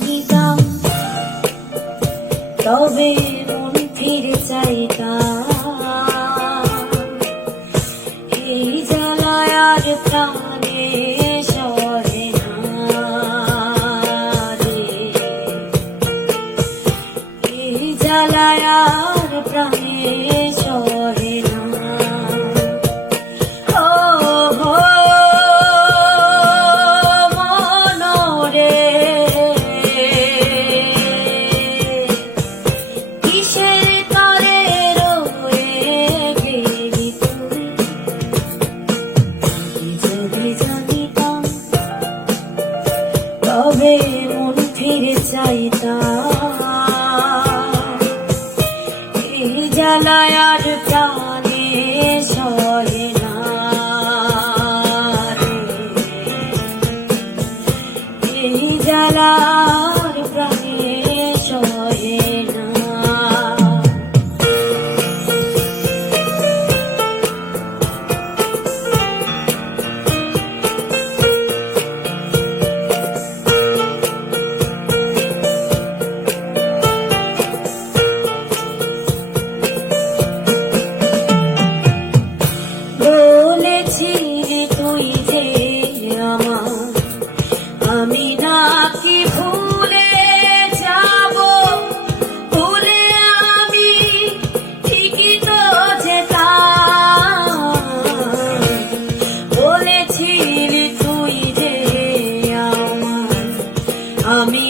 জানিতাম তবে Ay, হয়েছি তুই যে আমার। আমি নাকি ভুলে যাব, ভুলে আমি ঠিকই তো যেতাম। বলেছিলি তুই যে আমার। আমি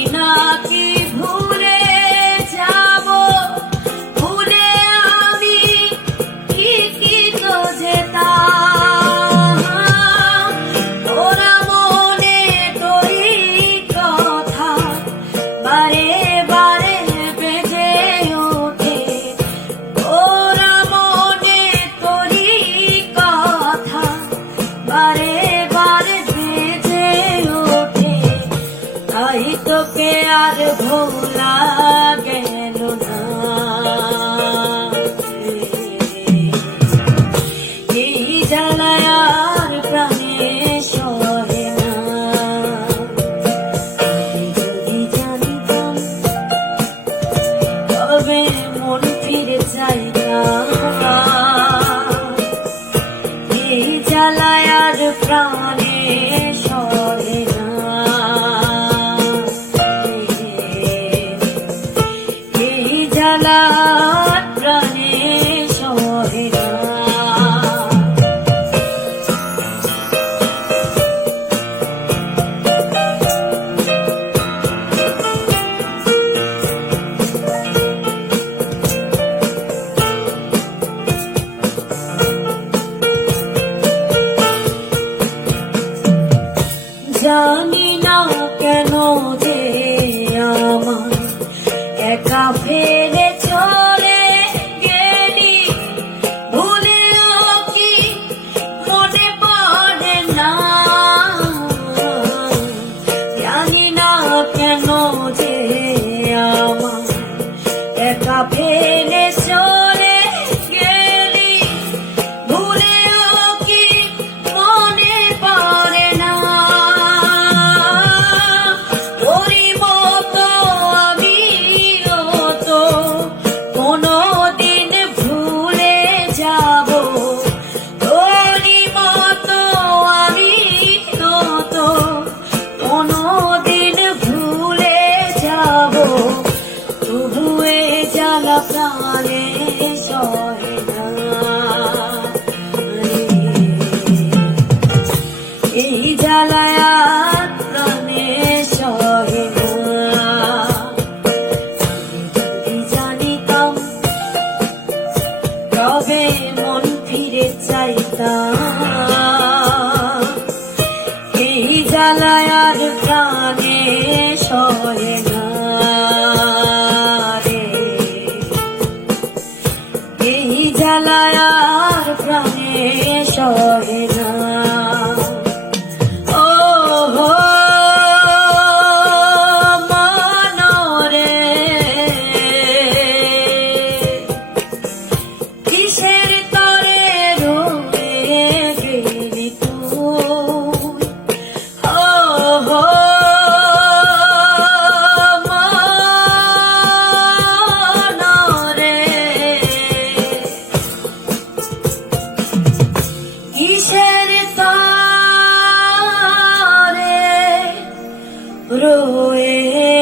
না প্রাণে সহে এই জ্বালায়া প্রাণে সহে জানিতাম তবে মন ফিরে চাইতাম। হয়ে